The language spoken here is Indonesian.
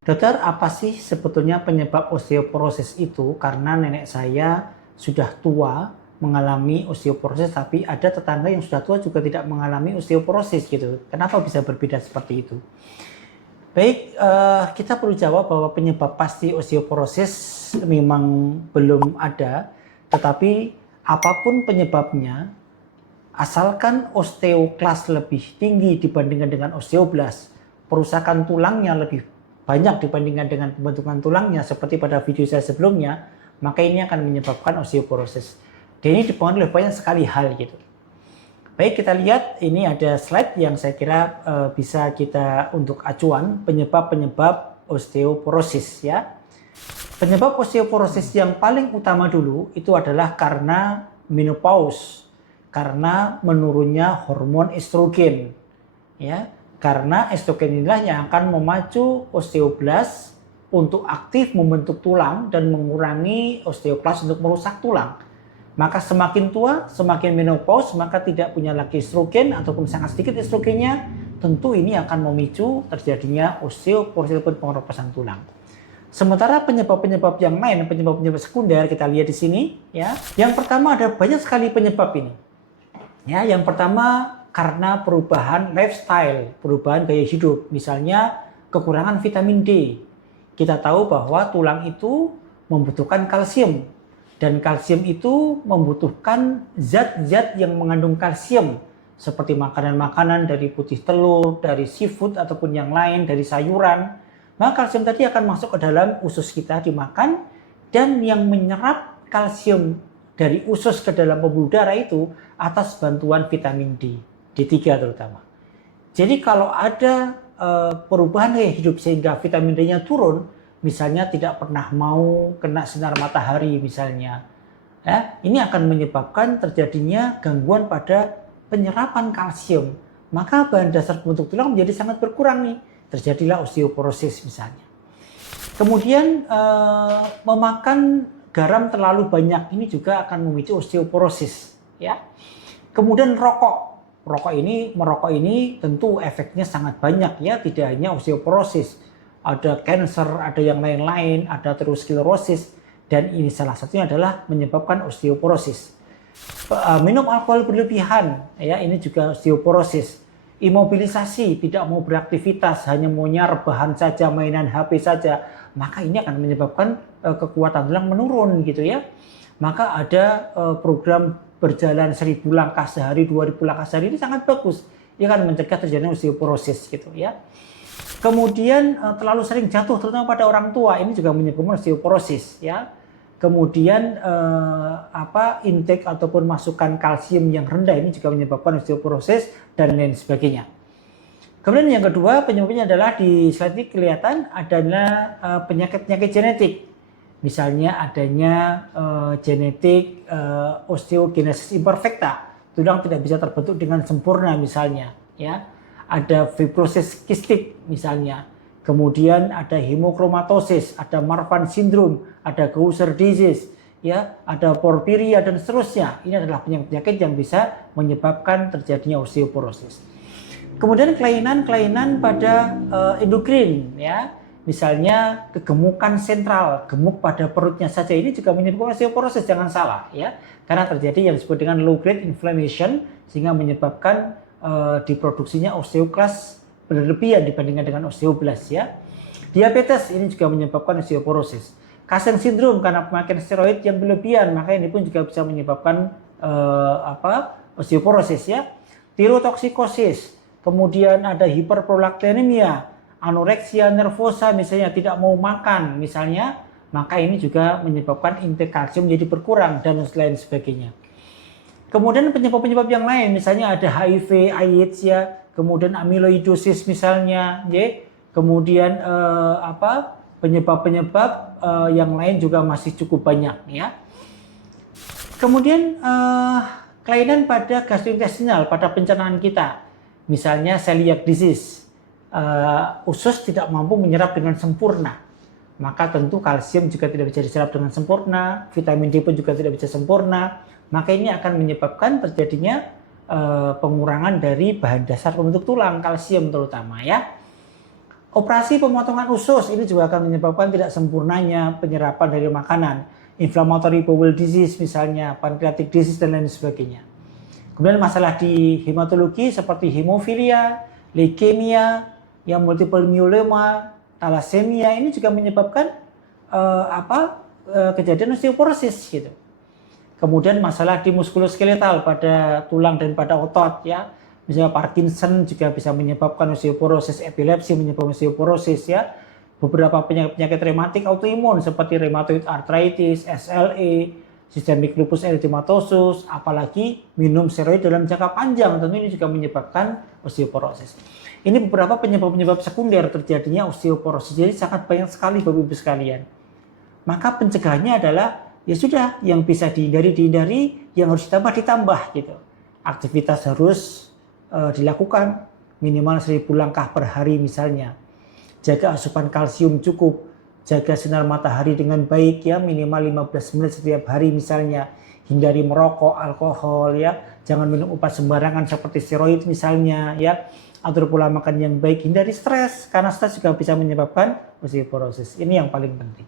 Dokter, apa sih sebetulnya penyebab osteoporosis itu? Karena nenek saya sudah tua mengalami osteoporosis, tapi ada tetangga yang sudah tua juga tidak mengalami osteoporosis gitu. Kenapa bisa berbeda seperti itu? Baik, kita perlu jawab bahwa penyebab pasti osteoporosis memang belum ada, tetapi apapun penyebabnya, asalkan osteoklas lebih tinggi dibandingkan dengan osteoblas, perusakan tulangnya lebih banyak dibandingkan dengan pembentukan tulangnya seperti pada video saya sebelumnya, maka ini akan menyebabkan osteoporosis. Dan ini dipengaruhi oleh banyak sekali hal gitu. Baik, kita lihat ini ada slide yang saya kira bisa kita untuk acuan penyebab-penyebab osteoporosis ya. Penyebab osteoporosis yang paling utama dulu itu adalah karena menopause, karena menurunnya hormon estrogen ya. Karena estrogen inilah yang akan memacu osteoblas untuk aktif membentuk tulang dan mengurangi osteoklas untuk merusak tulang. Maka semakin tua, semakin menopause, maka tidak punya lagi estrogen ataupun sangat sedikit estrogennya, tentu ini akan memicu terjadinya osteoporosis ataupun pengeroposan tulang. Sementara penyebab-penyebab yang lain, penyebab-penyebab sekunder kita lihat di sini ya. Yang pertama ada banyak sekali penyebab ini. Ya, yang pertama karena perubahan lifestyle, perubahan gaya hidup, misalnya kekurangan vitamin D. Kita tahu bahwa tulang itu membutuhkan kalsium, dan kalsium itu membutuhkan zat-zat yang mengandung kalsium, seperti makanan-makanan dari putih telur, dari seafood ataupun yang lain, dari sayuran. Maka kalsium tadi akan masuk ke dalam usus kita dimakan, dan yang menyerap kalsium dari usus ke dalam pembuluh darah itu atas bantuan vitamin D. D3 terutama. Jadi kalau ada perubahan gaya hidup sehingga vitamin D-nya turun, misalnya tidak pernah mau kena sinar matahari misalnya, ya, ini akan menyebabkan terjadinya gangguan pada penyerapan kalsium. Maka bahan dasar pembentuk tulang menjadi sangat berkurang nih. Terjadilah osteoporosis misalnya. Kemudian memakan garam terlalu banyak ini juga akan memicu osteoporosis, ya. Kemudian merokok ini tentu efeknya sangat banyak ya, tidak hanya osteoporosis, ada cancer, ada yang lain-lain, ada aterosklerosis, dan ini salah satunya adalah menyebabkan osteoporosis. Minum alkohol berlebihan ya, ini juga osteoporosis. Imobilisasi, tidak mau beraktivitas, hanya maunya rebahan saja, mainan HP saja, maka ini akan menyebabkan kekuatan tulang menurun gitu ya. Maka ada program berjalan 1000 langkah sehari, 2000 langkah sehari, ini sangat bagus. Dia akan mencegah terjadinya osteoporosis gitu ya. Kemudian terlalu sering jatuh terutama pada orang tua, ini juga menyebabkan osteoporosis ya. Kemudian intake ataupun masukan kalsium yang rendah ini juga menyebabkan osteoporosis dan lain sebagainya. Kemudian yang kedua penyebabnya adalah di slide ini kelihatan adalah penyakit-penyakit genetik. Misalnya adanya genetik osteogenesis imperfecta, tulang tidak bisa terbentuk dengan sempurna misalnya, ya. Ada fibrosis kistik misalnya. Kemudian ada hemochromatosis, ada Marfan syndrome, ada Gaucher disease, ya, ada porphyria dan seterusnya. Ini adalah penyakit yang bisa menyebabkan terjadinya osteoporosis. Kemudian kelainan-kelainan pada endokrin, ya. Misalnya kegemukan sentral, gemuk pada perutnya saja, ini juga menyebabkan osteoporosis, jangan salah ya. Karena terjadi yang disebut dengan low grade inflammation sehingga menyebabkan diproduksinya osteoklas berlebihan dibandingkan dengan osteoblas ya. Diabetes ini juga menyebabkan osteoporosis. Cushing syndrome karena pemakaian steroid yang berlebihan, maka ini pun juga bisa menyebabkan osteoporosis ya. Tirotoksikosis, kemudian ada hiperprolaktinemia, anoreksia nervosa misalnya, tidak mau makan misalnya, maka ini juga menyebabkan intake kalsium menjadi berkurang dan lain sebagainya. Kemudian penyebab-penyebab yang lain misalnya ada HIV, AIDS ya, kemudian amyloidosis misalnya, ya. Kemudian penyebab-penyebab yang lain juga masih cukup banyak ya. Kemudian kelainan pada gastrointestinal, pada pencernaan kita, misalnya celiac disease. Usus tidak mampu menyerap dengan sempurna, maka tentu kalsium juga tidak bisa diserap dengan sempurna, vitamin D pun juga tidak bisa sempurna, maka ini akan menyebabkan terjadinya pengurangan dari bahan dasar pembentuk tulang, kalsium terutama ya. Operasi pemotongan usus ini juga akan menyebabkan tidak sempurnanya penyerapan dari makanan. Inflammatory bowel disease misalnya, pancreatic disease dan lain sebagainya. Kemudian masalah di hematologi seperti hemofilia, leukemia, yang multiple myeloma, thalassemia ini juga menyebabkan kejadian osteoporosis gitu. Kemudian masalah di muskuloskeletal pada tulang dan pada otot ya. Misalnya Parkinson juga bisa menyebabkan osteoporosis, epilepsi menyebabkan osteoporosis ya. Beberapa penyakit rematik autoimun seperti rheumatoid arthritis, SLE, systemic lupus erythematosus, apalagi minum steroid dalam jangka panjang tentu ini juga menyebabkan osteoporosis. Ini beberapa penyebab-penyebab sekunder terjadinya osteoporosis. Jadi sangat banyak sekali Bapak Ibu sekalian. Maka pencegahannya adalah ya sudah, yang bisa dihindari, yang harus ditambah gitu. Aktivitas harus dilakukan minimal 1000 langkah per hari misalnya. Jaga asupan kalsium cukup, jaga sinar matahari dengan baik ya, minimal 15 menit setiap hari misalnya. Hindari merokok, alkohol ya, jangan minum obat sembarangan seperti steroid misalnya ya. Atur pola makan yang baik, hindari stres karena stres juga bisa menyebabkan osteoporosis. Ini yang paling penting.